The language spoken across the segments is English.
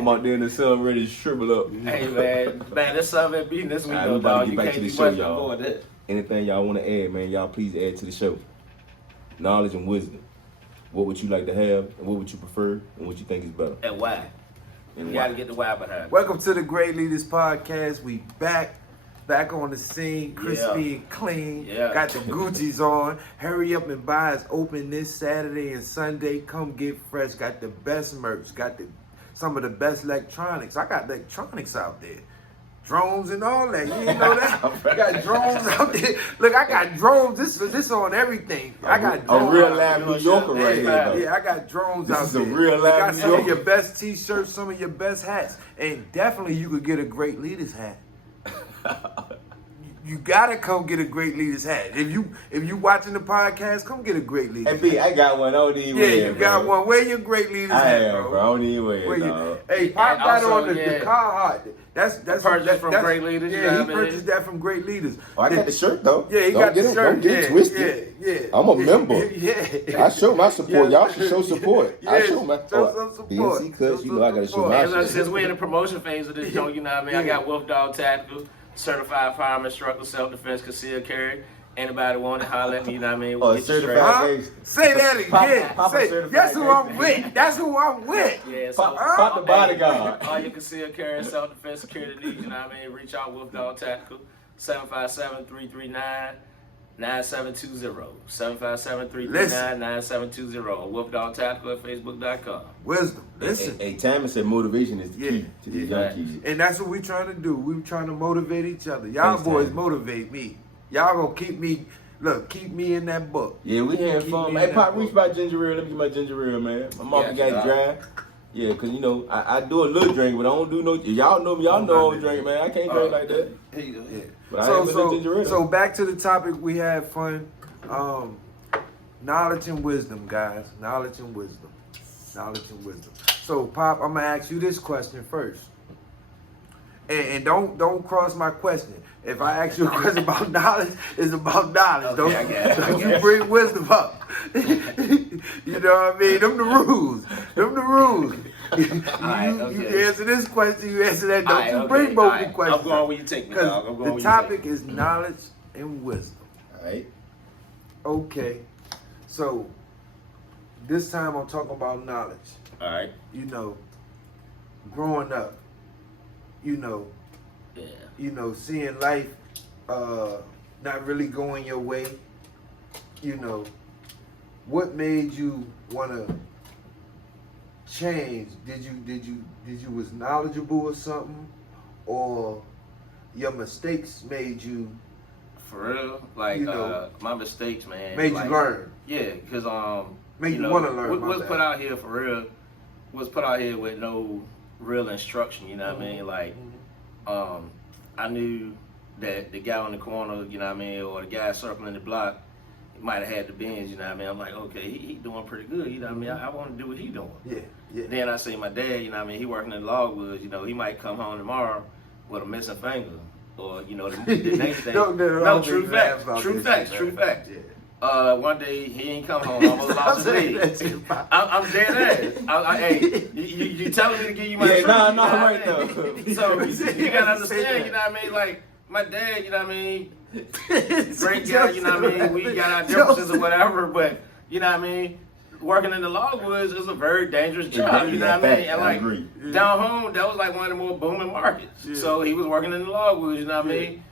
I'm out there in the sun ready to shrivel up. Hey, man, this something beating this week, though, about dog. to You get back can't to the do show, much y'all. before that. Anything y'all want to add, man, y'all please add to the show. Knowledge and wisdom. What would you like to have, and what would you prefer, and what you think is better? And why? You got to get the why behind it. Welcome to the Great Leaders Podcast. We back on the scene, crispy and clean. Yeah. Got the Gucci's on. Hurry up and buy. It's open this Saturday and Sunday. Come get fresh. Got the best merch. Got some of the best electronics. I got electronics out there. Drones and all that. You didn't know that? I got drones out there. Look, I got drones. This on everything. I got drones. A real live New Yorker right here, though. Yeah, I got drones out there. This is a real live got New some of Yorker. your best t-shirts, some of your best hats. And definitely you could get a Great Leaders hat. You gotta come get a Great Leaders hat. If you watching the podcast, come get a Great Leaders hat. Hey, B, I got one. I don't even wear it, you got one. Wear your Great Leaders hat, I don't even wear it, dog. Hey, Pop got also, on the Carhartt. That's purchased from Great Leaders. Yeah, he purchased that from Great Leaders. Oh, I got the shirt, though. Yeah, he got the shirt. Don't get it twisted. Yeah. I'm a member. Yeah. I show my support. Y'all should show support. Yeah, I show my some support. BNC cuts, you know I gotta show my And shit. since we're in the promotion phase of this joint, you know what I mean? I got Wolf Dog Tactical, certified firearm instructor, self-defense, concealed carry. Anybody want to holler at me, you know what I mean? We'll get you straight. certified. Say that again. Papa Say, certified that's who I'm gangster. with. That's who I'm with. Yeah, so Pop the bodyguard. all your concealed carry, self-defense, security needs, you know what I mean? Reach out, Wolf Dog Tactical, 757-339-9720. 757-339-9720. Or Wolf Dog Tactical at Facebook.com. Wisdom. Listen. Hey, Tammy said motivation is the key to these young kids. And that's what we trying to do. We trying to motivate each other. Y'all Thanks, boys Tam. motivate me. Y'all gonna keep me in that book. Yeah, we having Keep fun. me Hey, in Pop, that reach book. by ginger ale. Let me get my ginger ale, man. My mama Yeah, got it dry. Yeah, cause you know I do a little drink, but I don't do no. Y'all know me. Y'all know I don't drink, man. I can't drink like that. Here you go. Yeah. But I am a little ginger ale. So back to the topic. We had fun. Knowledge and wisdom, guys. Knowledge and wisdom. Knowledge and wisdom. So, Pop, I'm gonna ask you this question first. And don't cross my question. If I ask you a question about knowledge, it's about knowledge. Okay, Don't you bring wisdom up. You know what I mean? Them the rules. You answer this question, you answer that. Don't bring both the questions. I'm going where you take me, dog. I'm going The topic is knowledge and wisdom. All right. Okay. So this time I'm talking about knowledge. All right. You know, growing up, seeing life not really going your way, what made you wanna change? Did you was knowledgeable or something, or your mistakes made you For real, like my mistakes, man. made like, you learn? Yeah, because Made you wanna learn. What my was bad. put out here for real was put out here with no real instruction. You know what I mean? Like, I knew that the guy on the corner, you know what I mean, or the guy circling the block, might have had the bins. You know what I mean? I'm like, okay, he doing pretty good. You know what I mean? I want to do what he doing. Yeah. Then I see my dad, you know what I mean, he working in the logwoods, you know, he might come home tomorrow with a missing finger. Or, you know, the next day. No, true facts. True facts. Yeah. One day he ain't come home, I almost lost his leg. I'm dead ass. Hey, you telling me to give you my truth? Nah, you know right what I mean? though. So you gotta understand, you know what I mean? Like, my dad, you know what I mean? Great guy, you know what I mean? We got our differences or whatever, but, you know what I mean? Working in the logwoods is a very dangerous job, you know what I mean? And like, down home, that was like one of the more booming markets. Yeah. So he was working in the logwoods, you know what I mean?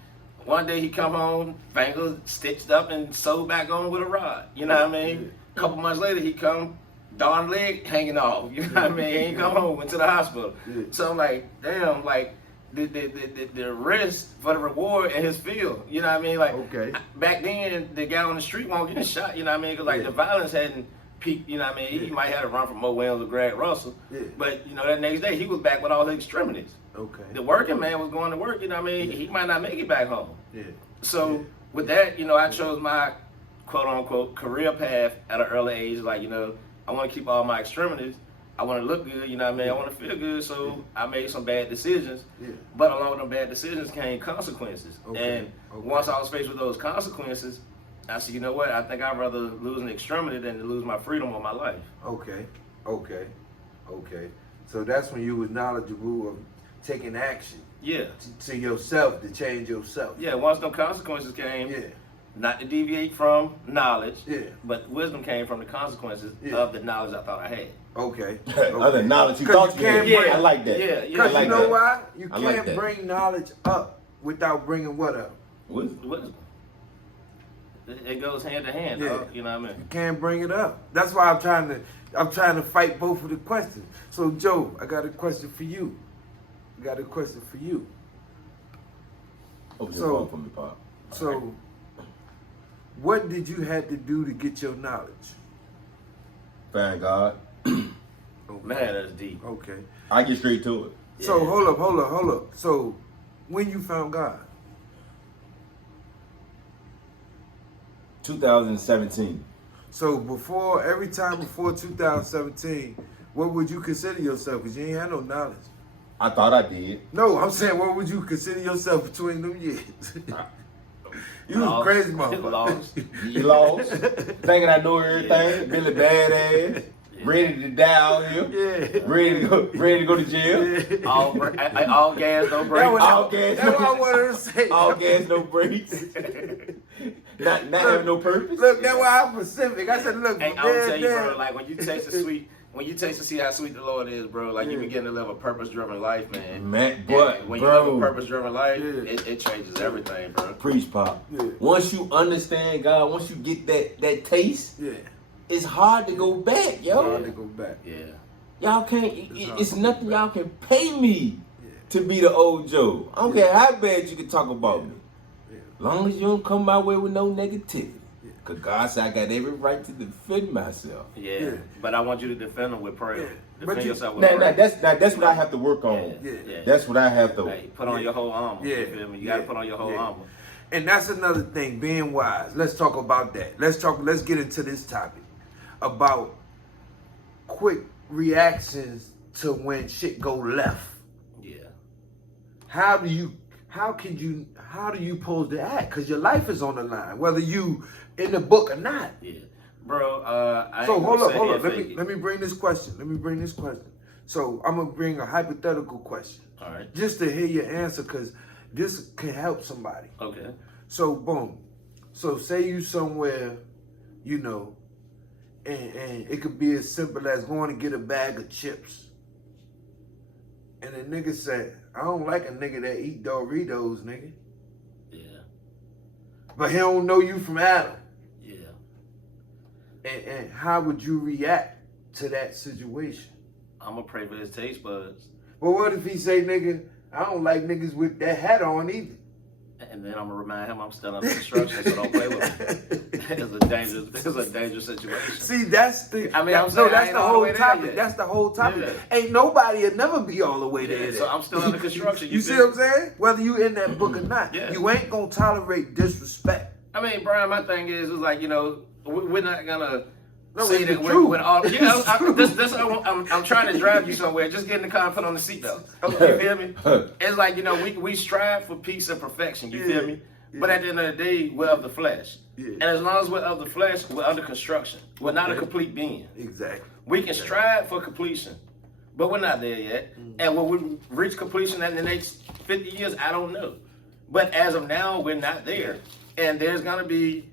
One day he come home, fingers stitched up and sewed back on with a rod, you know what I mean? A couple months later he come, darn leg hanging off, you know what I mean? He ain't come home, went to the hospital. Yeah. So I'm like, damn, like, the risk for the reward in his field, you know what I mean? Like, Okay. back then, the guy on the street won't get shot, you know what I mean? Because, like, the violence hadn't peaked, you know what I mean? He might have to run from Mo Williams or Greg Russell. Yeah. But, you know, that next day, he was back with all his extremities. Okay. The working man was going to work, you know what I mean? Yeah. He might not make it back home. Yeah. So, with that, you know, I chose my quote-unquote career path at an early age. Like, you know, I want to keep all my extremities. I want to look good, you know what I mean? I want to feel good, so I made some bad decisions. Yeah. But along with them bad decisions came consequences. Okay. And once I was faced with those consequences, I said, you know what? I think I'd rather lose an extremity than to lose my freedom or my life. Okay. So that's when you was knowledgeable of taking action Yeah. to yourself to change yourself. Yeah, once no consequences came, Yeah. not to deviate from knowledge, Yeah. but wisdom came from the consequences Yeah. of the knowledge I thought I had. Okay. Other knowledge you 'Cause thought you you had. can't Yeah, bring- I like that. Yeah, yeah. Because I like you know that. why? You I like can't that. bring knowledge up without bringing what up? Wisdom. It goes hand to hand, Yeah. dog. You know what I You mean? can't bring it up. That's why I'm trying to fight both of the questions. So Joe, I got a question for you. Open So- your phone from the pop. So, what did you have to do to get your knowledge? Find God. Man, that's deep. Okay. I get straight to it. So Yeah. hold up. So, when you found God? 2017. So every time before 2017, what would you consider yourself? Because you ain't had no knowledge. I thought I did. No, I'm saying, what would you consider yourself between them years? You was Lost. crazy, motherfucker. Lost. You lost. Thinking I know everything. Really badass. Ready to die out here. Yeah. Ready to go to jail. All gas, no brakes. All gas, That's what I wanted to say. All gas, no brakes. not having no purpose. Look, that's why I'm Pacific. I said, look, Hey, I'll tell you, damn. bro, like when you taste the sweet, when you taste to see how sweet the Lord is, bro, like you Yeah. begin to live a purpose-driven life, man. Man, And but when you live a bro, purpose-driven life, Yeah. it changes everything, bro. preach pop. Yeah. Once you understand God, once you get that taste, Yeah. it's hard to go back, yo. Hard to go back. Yeah. Y'all can't. hard It's to go nothing back. y'all can pay me Yeah. to be the old Joe. I don't care how bad you can talk about me. Yeah. Long as you don't come my way with no negativity. Yeah. Cause God said I got every right to defend myself. Yeah. Yeah. But I want you to defend them with prayer. Yeah. But Defend you- yourself with Now prayer. that's what I have to work on. Yeah. Yeah. That's what I have to. Hey, put on your whole armor. Yeah. You feel me? You gotta Yeah. put on your whole Yeah. armor. And that's another thing, being wise. Let's talk about that. Let's get into this topic about quick reactions to when shit go left. Yeah. How do you supposed to act? Because your life is on the line, whether you in the book or not. Yeah. Bro, I So ain't hold gonna up. sit here and fake Let it. me bring this question. So I'm gonna bring a hypothetical question. All right. Just to hear your answer, because this can help somebody. Okay. So boom. So say you somewhere, you know, and it could be as simple as going to get a bag of chips. And the nigga said, I don't like a nigga that eat Doritos, nigga. Yeah. But he don't know you from Adam. Yeah. And how would you react to that situation? I'm gonna pray for his taste buds. But what if he say, nigga, I don't like niggas with that hat on either? And then I'm gonna remind him I'm still under construction, so don't play with me. It's a dangerous situation. See, that's the. I mean, that- I'm saying I that's ain't the all the whole way there topic. yet. That's the whole topic. Yeah. Ain't nobody will never be all the way there. Yeah, so I'm still under construction. You see feel what I'm saying? Whether you in that book or not, Yeah. you ain't gonna tolerate disrespect. I mean, Brian, my thing is like, you know, we're not gonna No, say it's that the we're truth. with all. Yeah, I'm trying to drive you somewhere. Just get in the car and put on the seatbelt. You feel me? It's like, you know, we strive for peace and perfection. You feel me? But at the end of the day, we're of the flesh. Yeah. And as long as we're of the flesh, we're under construction. We're not a complete being. Exactly. We can strive for completion, but we're not there yet. And will we reach completion in the next 50 years? I don't know. But as of now, we're not there. And there's going to be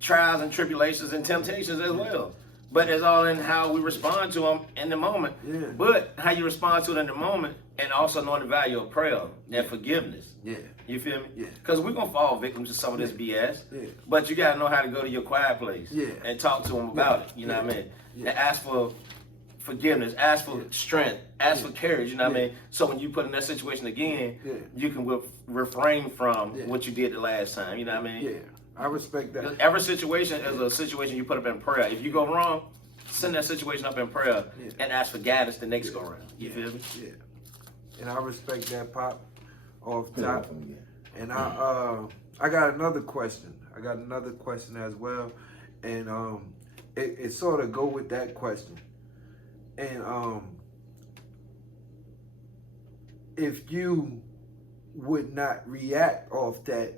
trials and tribulations and temptations as well. But it's all in how we respond to them in the moment. Yeah. But how you respond to it in the moment, and also knowing the value of prayer and forgiveness. Yeah. You feel me? Yeah. Because we're going to fall victim to some of this BS. Yeah. But you got to know how to go to your quiet place Yeah. and talk to them about it. You know what I mean? Yeah. And ask for forgiveness, ask for strength, ask for courage. You know what I mean? So when you put in that situation again, you can refrain from what you did the last time. You know what I mean? Yeah. I respect that. Every situation is a situation you put up in prayer. If you go wrong, send that situation up in prayer and ask for guidance the next go around. You feel me? Yeah. And I respect that, Pop, off top. And I got another question. I got another question as well. And it sort of go with that question. And if you would not react off that,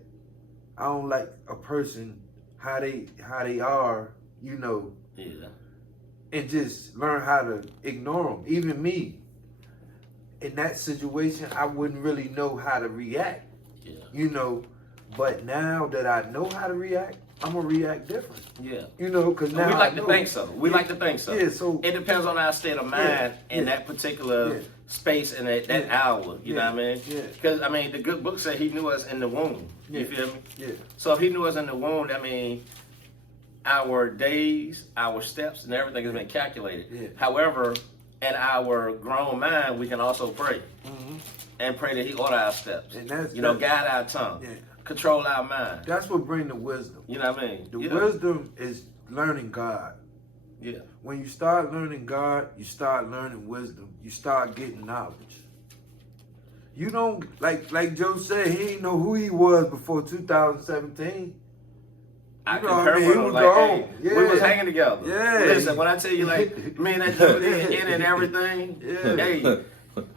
I don't like a person how they are, you know, Yeah. and just learn how to ignore them. Even me, in that situation, I wouldn't really know how to react. Yeah. You know, but now that I know how to react, I'm gonna react different. Yeah. You know, because now we like I to know. think so. We like to think so. Yeah, so it depends on our state of mind in yeah. that particular Yeah. space and that hour. You know what I mean? Yeah. Because I mean, the good book said he knew us in the womb. You Yeah. feel me? Yeah. So if he knew us in the womb, that means our days, our steps, and everything has been calculated. Yeah. However, in our grown mind, we can also pray and pray that he order our steps. And that's guide our tongue, control our mind. That's what brings the wisdom. You know what I mean? The wisdom is learning God. Yeah. When you start learning God, you start learning wisdom. You start getting knowledge. You don't like Joe said, he didn't know who he was before 2017. I You know what concur I mean? with He him. was Like, gone. hey, Yeah. we was hanging together. Yeah. Listen, when I tell you, like, me and that Joe in and everything, hey,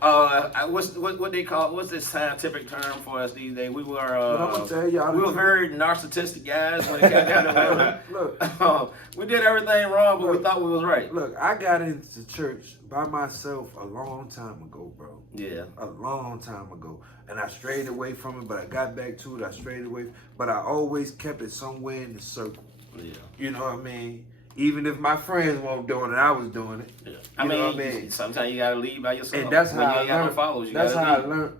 what they call, what's this scientific term for us these days? We were, But I'm gonna tell y'all the we were truth. very narcissistic guys when it came down to Look, we did everything wrong, but we thought we was right. look, I got into church by myself a long time ago, bro. Yeah. A long time ago. And I strayed away from it, but I got back to it. I strayed away. But I always kept it somewhere in the circle. Yeah. You know what I mean? Even if my friends weren't doing it, I was doing it. Yeah. You know what I mean? Sometimes you gotta lead by yourself. And that's when how you I ain't got no learned. followers, you That's gotta how I lead. learned.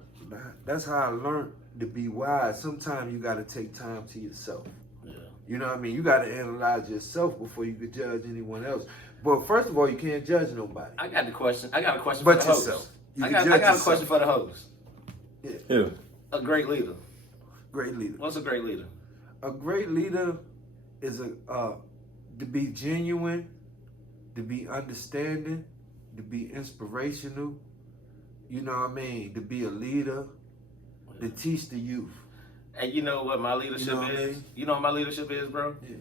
That's how I learned to be wise. Sometimes you got to take time to yourself. Yeah. You know what I mean? You got to analyze yourself before you can judge anyone else. But first of all, you can't judge nobody. I got a question for But the host. yourself. I got a question for the host. Yeah. A great leader. Great leader. What's a great leader? A great leader is to be genuine, to be understanding, to be inspirational. You know what I mean? To be a leader, to teach the youth. And you know what my leadership You know what I is? mean? You know what my leadership is, bro? Yeah.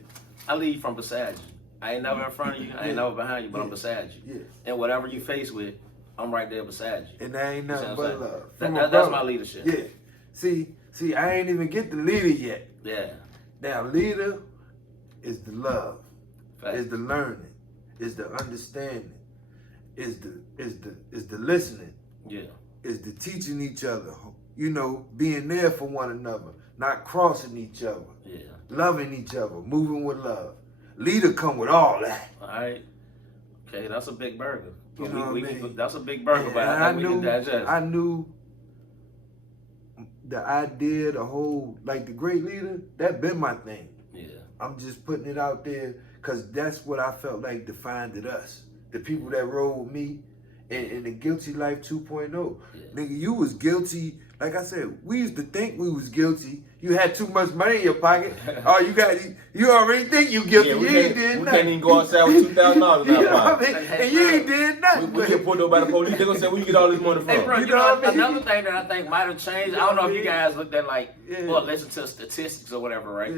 I lead from beside you. I ain't never in front of you. I ain't never behind you, but I'm beside you. Yeah. And whatever you face with, I'm right there beside you. And that ain't nothing You see but what I'm love. saying? From a That's brother. my leadership. Yeah. See, I ain't even get the leader yet. Yeah. Now, leader is the love, Fact. is the learning, is the understanding, is the listening, Yeah. is the teaching each other. You know, being there for one another, not crossing each other, Yeah. loving each other, moving with love. Leader come with all that. All right. Okay, that's a big burger. You know what I mean? That's a big burger, but I think we can digest. I knew the idea, the whole, like the great leader, that been my thing. Yeah. I'm just putting it out there because that's what I felt like defined us. The people that rode with me in the Guilty Life 2.0. Yeah. Nigga, you was guilty. Like I said, we used to think we was guilty. You had too much money in your pocket. Oh, you already think you guilty. Yeah, you ain't did we nothing. can't even go outside with $2,000 in our You know what I pocket. mean? And you ain't did nothing. We get pulled over by the police. They gonna say, where you get all this money from? Hey, bro, you You know know, what I mean? another thing that I think might have changed, I don't know if you guys looked at like, Yeah. or listened to statistics or whatever, right?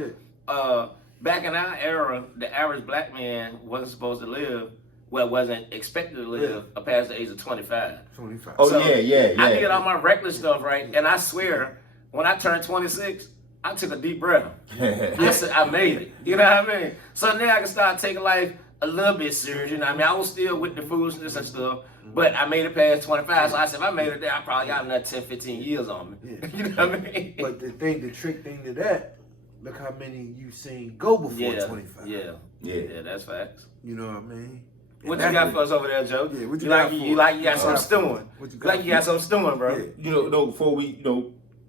Yeah. Back in our era, the average black man wasn't supposed to live, wasn't expected to live past the age of 25. 25. Oh, So, yeah. I did all my reckless stuff, right? And I swear, when I turned 26, I took a deep breath. I said, I made it. You know what I mean? So now I can start taking life a little bit serious. You know what I mean? I was still with the foolishness and stuff, but I made it past 25. So I said, if I made it there, I probably got another 10, 15 years on me. Yeah. You know what I mean? But the trick thing to that, look how many you seen go before 25. Yeah, that's facts. You know what I mean? What you got for us over there, Joe? Yeah, what you got like? for You us? got some stewing. What you Like you got some stewing, bro. Yeah. You know, no, before we,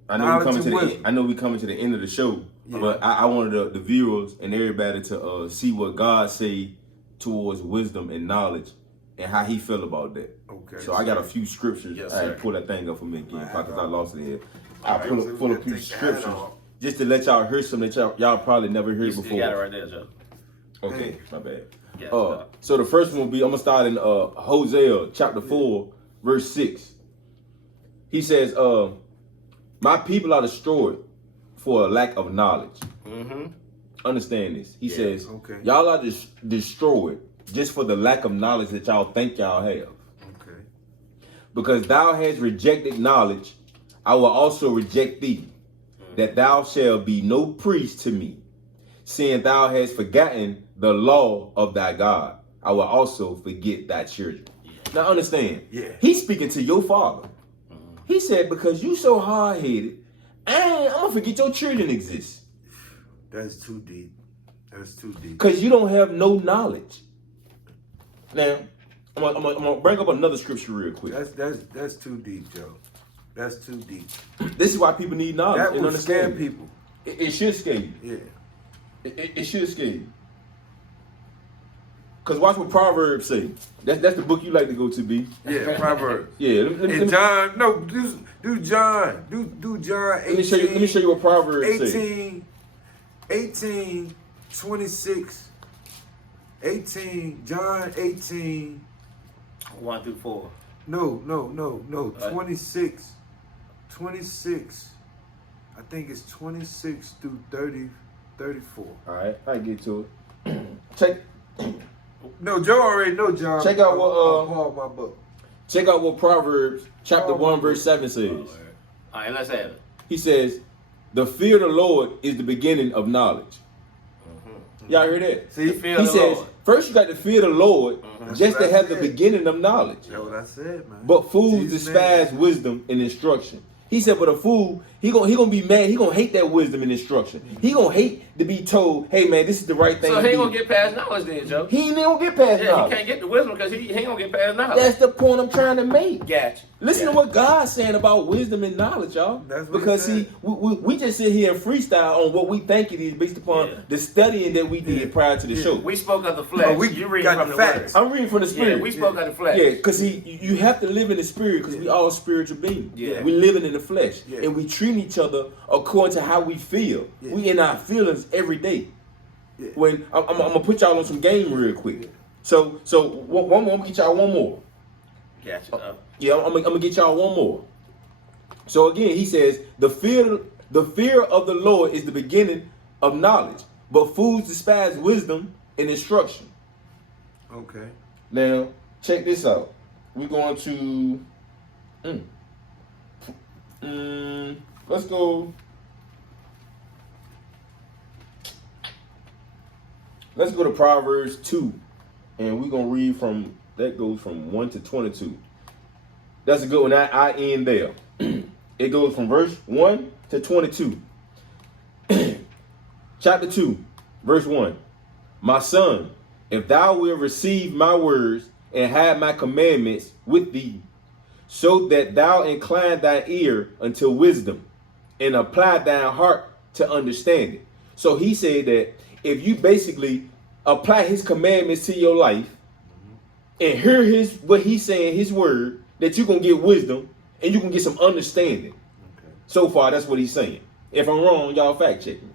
I know Knowledge we coming and to the wisdom. end, I know we coming to the end of the show, Yeah. but I wanted the viewers and everybody to see what God say towards wisdom and knowledge and how He feel about that. Okay. So I got a few scriptures. Yes, I sir. had pull that thing up for me again because I lost it here. I All right, pull so a we few gotta take that scriptures off. just to let y'all hear something that y'all probably never heard You before. got it right there, Joe. Okay, Hey. my bad. Yeah, So the first one will be, I'm gonna start in Hosea chapter 4, verse 6. He says, my people are destroyed for a lack of knowledge. Mm-hmm. Understand this. He says, okay. y'all are destroyed just for the lack of knowledge that y'all think y'all have. Okay. Because thou hast rejected knowledge, I will also reject thee, that thou shalt be no priest to me. Seeing thou hast forgotten the law of thy God, I will also forget thy children. Now understand, Yeah. He's speaking to your father. He said, because you so hard-headed, I'm going to forget your children exist. That's too deep. That's too deep. Because you don't have no knowledge. Now, I'm gonna bring up another scripture real quick. That's too deep, Joe. That's too deep. This is why people need knowledge That and would scare understand people. It should scare you. Yeah. It should scare you. Because watch what Proverbs say. That's the book you like to go to, B. Yeah, Proverbs. Yeah. And John, no, do John. Do John 18. Let me show you what Proverbs say. 18, 26. 18, John 18. 1 through 4. No. 26. 26. I think it's 26 through 34. All right, I get to it. Check. No, Joe already know John. Check out what Paul, my book. Check out what Proverbs chapter Oh, 1 verse 7 says. All right, let's have it. He says, "The fear of the Lord is the beginning of knowledge." Y'all hear that? See, The fear of He the says, Lord. first you got to fear the Lord just That's to what I have the said. beginning of knowledge. That's what I said, man. But fools Jesus' despise name. wisdom and instruction. He said, but a fool, he gonna be mad. He gonna hate that wisdom and instruction. He gonna hate to be told, hey man, this is the right thing So to he ain't do. gonna get past knowledge then, Joe. He ain't gonna get past Yeah, knowledge. he can't get the wisdom because he ain't gonna get past knowledge. That's the point I'm trying to make. Gotcha. Listen to what God's saying about wisdom and knowledge, y'all. That's what Because he see, we just sit here and freestyle on what we think it is based upon the studying that we did prior to the show. We spoke of the flesh. Oh, we you read got from the the facts. word. I'm reading from the spirit. Yeah, we spoke of the flesh. Yeah, because you have to live in the spirit because we all spiritual beings. Yeah. We living in the flesh. Yeah. And we treat each other according to how we feel. Yeah. We in our feelings every day. Yeah. When I'm gonna put y'all on some game real quick. So one more, I'm gonna get y'all one more. Gotcha. Yeah, I'm gonna get y'all one more. So again, he says, the fear of the Lord is the beginning of knowledge, but fools despise wisdom and instruction. Okay. Now, check this out. We're going to let's go. Let's go to Proverbs 2. And we're gonna read from that goes from 1 to 22. That's a good one. I end there. It goes from verse 1 to 22. Chapter 2, verse 1. My son, if thou wilt receive my words and have my commandments with thee, so that thou incline thy ear unto wisdom and apply thy heart to understand it. So he said that if you basically apply his commandments to your life and hear what he's saying, his word, that you're going to get wisdom and you can get some understanding. Okay. So far, that's what he's saying. If I'm wrong, y'all fact check me.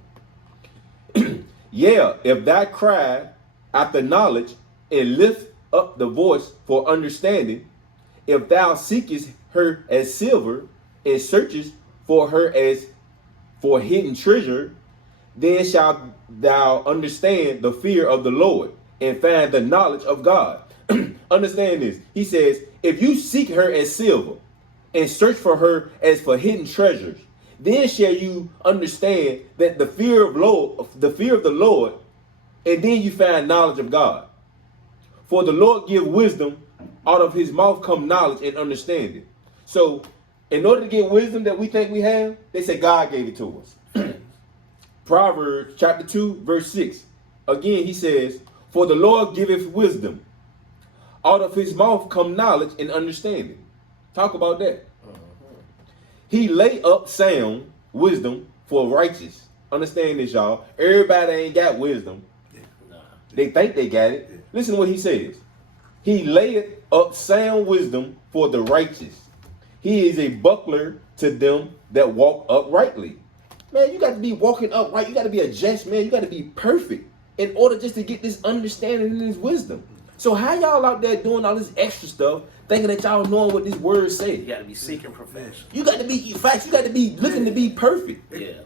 Yeah, if thou cry after knowledge and lift up the voice for understanding, if thou seekest her as silver and searchest for her as for hidden treasure, then shalt thou understand the fear of the Lord and find the knowledge of God. Understand this. He says, if you seek her as silver and search for her as for hidden treasures, then shall you understand that the fear of the Lord, and then you find knowledge of God. For the Lord give wisdom, out of his mouth come knowledge and understanding. So in order to get wisdom that we think we have, they say God gave it to us. Proverbs chapter 2, verse 6. Again, he says, for the Lord giveth wisdom. Out of his mouth come knowledge and understanding. Talk about that. He lay up sound wisdom for righteous. Understand this, y'all. Everybody ain't got wisdom. They think they got it. Listen to what he says. He layeth up sound wisdom for the righteous. He is a buckler to them that walk uprightly. Man, you got to be walking upright. You got to be a just man. You got to be perfect in order just to get this understanding and this wisdom. So how y'all out there doing all this extra stuff, thinking that y'all knowing what this word say? You got to be seeking perfection. You got to be facts. You got to be looking to be perfect. Yeah.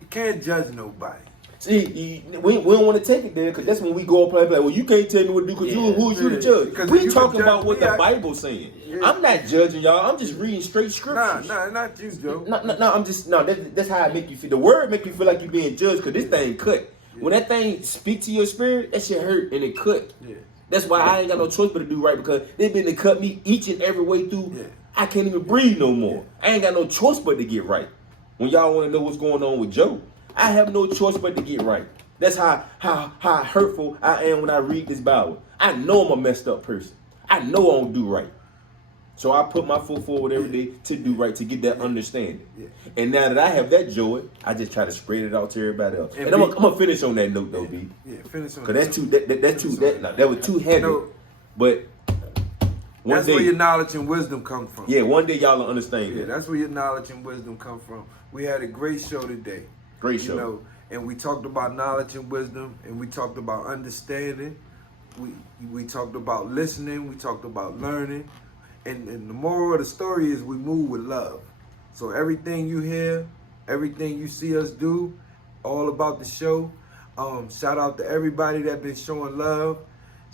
You can't judge nobody. See, we don't want to take it there because that's when we go up and play. Well, you can't tell me what to do because who is you to judge? Because We you talking can about judge what me, the Bible's saying. Yeah. I'm not judging y'all. I'm just reading straight scriptures. Nah, not you, Joe. No. I'm just That's how I make you feel. The word make you feel like you're being judged because this thing cut. When that thing speak to your spirit, that shit hurt and it cut. Yeah. That's why I ain't got no choice but to do right because they've been to cut me each and every way through I can't even breathe no more. I ain't got no choice but to get right. When y'all want to know what's going on with Joe, I have no choice but to get right. That's how hurtful I am when I read this Bible. I know I'm a messed up person. I know I don't do right. So I put my foot forward every day to do right, to get that understanding. Yeah. And now that I have that joy, I just try to spread it out to everybody else. And I'm gonna finish on that note though, B. Yeah, finish on Cause that. that's too that was too heavy. No. But one That's day, where your knowledge and wisdom come from. yeah, one day y'all will understand Yeah, that. that's where your knowledge and wisdom come from. We had a great show today. Great show. You know, and we talked about knowledge and wisdom, and we talked about understanding. We talked about listening. We talked about learning. And the moral of the story is we move with love. So everything you hear, everything you see us do, all about the show. Shout out to everybody that been showing love.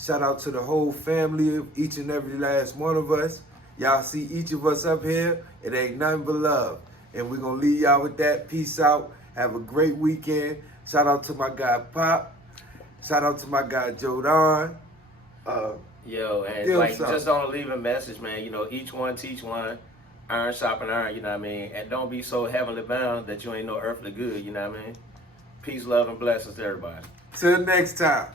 Shout out to the whole family of each and every last one of us. Y'all see each of us up here. It ain't nothing but love. And we're going to leave y'all with that. Peace out. Have a great weekend. Shout out to my guy Pop. Shout out to my guy Joe Don. Yo, and Give like, some. just don't leave a message, man. You know, each one teach one, iron sharpen iron, you know what I mean? And don't be so heavenly bound that you ain't no earthly good, you know what I mean? Peace, love, and blessings to everybody. Till next time.